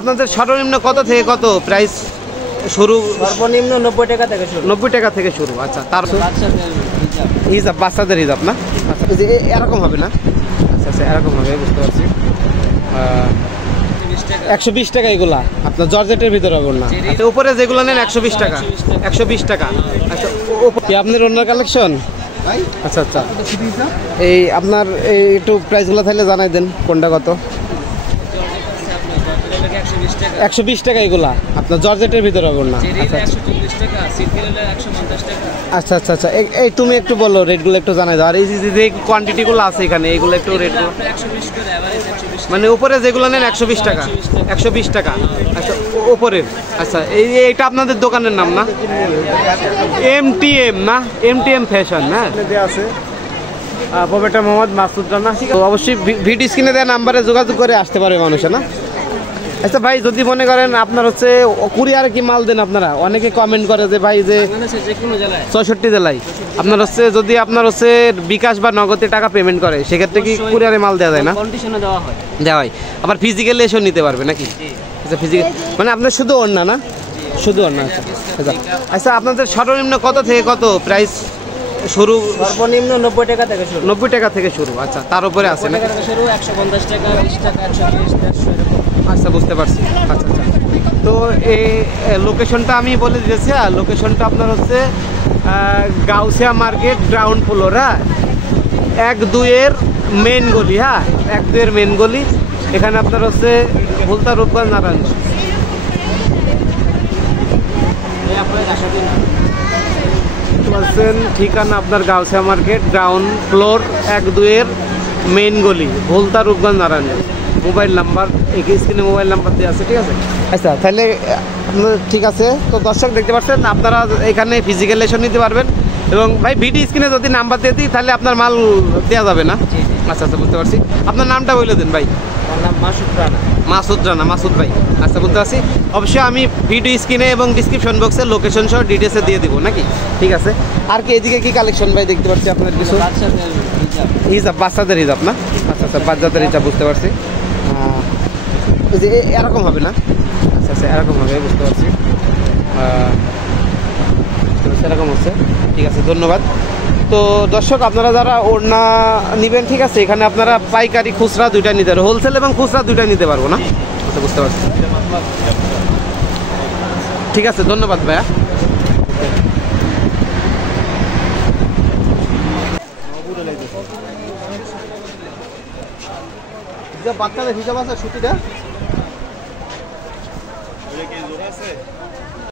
আপনাদের সর্বনিম্ন কত থেকে কত প্রাইস শুরু? সর্বনিম্ন 90 টাকা থেকে শুরু। 90 টাকা থেকে শুরু। আচ্ছা, তার হিজাব, বাচ্চাদের হিজাব না? আচ্ছা, এই যে এরকম হবে না? আচ্ছা আচ্ছা, এরকম হবে, বুঝতে পারছি। 120 টাকা এগুলা আপনার জর্জেটের ভিতরে হবে না? আচ্ছা, উপরে যেগুলো নেন 120 টাকা। 120 টাকা। আচ্ছা, আপনার অন্য কালেকশন? আচ্ছা আচ্ছা, এই আপনার এই একটু প্রাইসগুলো তাহলে জানাই দেন, কোনটা কত? 120 টাকা এগুলা আপনার জর্জেটের ভিতরে হবে না? আচ্ছা আচ্ছা আচ্ছা, এই তুমি একটু বলো, রেটগুলো একটু জানাই দাও। আর এই যে কোয়ান্টিটিগুলো আছে এখানে, এইগুলো একটু রেটগুলো মানে উপরে যেগুলো নেন 120 টাকা। 120 টাকা। আচ্ছা, উপরের। আচ্ছা, এইটা আপনাদের দোকানের নাম না? MTM না? MTM ফ্যাশন না আছে। প্রোপাইটার মোহাম্মদ মাসুদ রানা। অবশ্যই ভিডিও স্ক্রিনে দেওয়া নাম্বারে যোগাযোগ করে আসতে পারবে মানুষে না? আচ্ছা ভাই, যদি মনে করেন আপনার হচ্ছে কুরিয়ারে কি মাল দেন আপনারা? অনেকে কমেন্ট করে যে ভাই যে 64 জেলায় আপনার হচ্ছে, যদি আপনার হচ্ছে বিকাশ বা নগদে টাকা পেমেন্ট করে, সেক্ষেত্রে কি কুরিয়ারে মাল দেওয়া যায় না? দেওয়া হয়। আবার ফিজিক্যালি এসেও নিতে পারবে নাকি? আচ্ছা, ফিজিক্যাল মানে আপনার শুধু ওড়না না? শুধু ওড়না। আচ্ছা আচ্ছা, আপনাদের সর্বনিম্ন কত থেকে কত প্রাইস শুরু? সর্বনিম্ন 90 টাকা থেকে শুরু। 90 টাকা থেকে শুরু। আচ্ছা, তার উপরে আছে না? 150 টাকা, 20 টাকা, 120 টাকা। আচ্ছা, বুঝতে পারছি। আচ্ছা আচ্ছা, তো এই লোকেশনটা আমি বলে দিয়েছি। আর লোকেশনটা আপনার হচ্ছে গাউসিয়া মার্কেট গ্রাউন্ড ফ্লোর। হ্যাঁ, 1-2-এর মেন গলি। হ্যাঁ, 1-2-এর মেন গলি। এখানে আপনার হচ্ছে ভুলতা, রূপগঞ্জ, নারায়ণগঞ্জ। বলছেন ঠিকানা আপনার গাউসিয়া মার্কেট গ্রাউন্ড ফ্লোর 1-2-এর মেন গলি, ভুলতা, রূপগঞ্জ, নারায়ণগঞ্জ। মোবাইল নাম্বার এই স্ক্রিনে মোবাইল নাম্বার দিয়ে আছে, ঠিক আছে? আচ্ছা, তাহলে ঠিক আছে। তো দর্শক দেখতে পাচ্ছেন, আপনারা এখানে ফিজিক্যাল লেসন নিতে পারবেন। এবং ভাই ভিডিও স্ক্রিনে যদি নাম্বার দিয়ে দিই তাহলে আপনার মাল দেওয়া যাবে না? আচ্ছা আচ্ছা, বুঝতে পারছি। আপনার নামটা বলে দিন ভাই। মাসুদ রানা। মাসুদ রানা, মাসুদ ভাই। আচ্ছা, বুঝতে পারছি। অবশ্যই আমি ভিডিও স্ক্রিনে এবং ডিসক্রিপশন বক্সে লোকেশন সহ ডিটেলসে দিয়ে দিব নাকি? ঠিক আছে। আর কি এদিকে কি কালেকশন ভাই দেখতে পাচ্ছি আপনার কিছু? হিজাব, বাচ্চাদের হিজাব না? আচ্ছা আচ্ছা, বাচ্চাদের হিজাব, বুঝতে পারছি। যে এরকম হবে না? আচ্ছা আচ্ছা, এরকম হবে, বুঝতে পারছি। সেরকম হচ্ছে, ঠিক আছে, ধন্যবাদ। তো দর্শক, আপনারা যারা ওড়না নেবেন, ঠিক আছে, এখানে আপনারা পাইকারি খুচরা দুইটা নিতে পারবেন, হোলসেল এবং খুচরা দুইটা নিতে পারবো না? আচ্ছা, বুঝতে পারছি। ঠিক আছে, ধন্যবাদ ভাইয়া। বাচ্চাদের হিসাব আছে সুতিটা?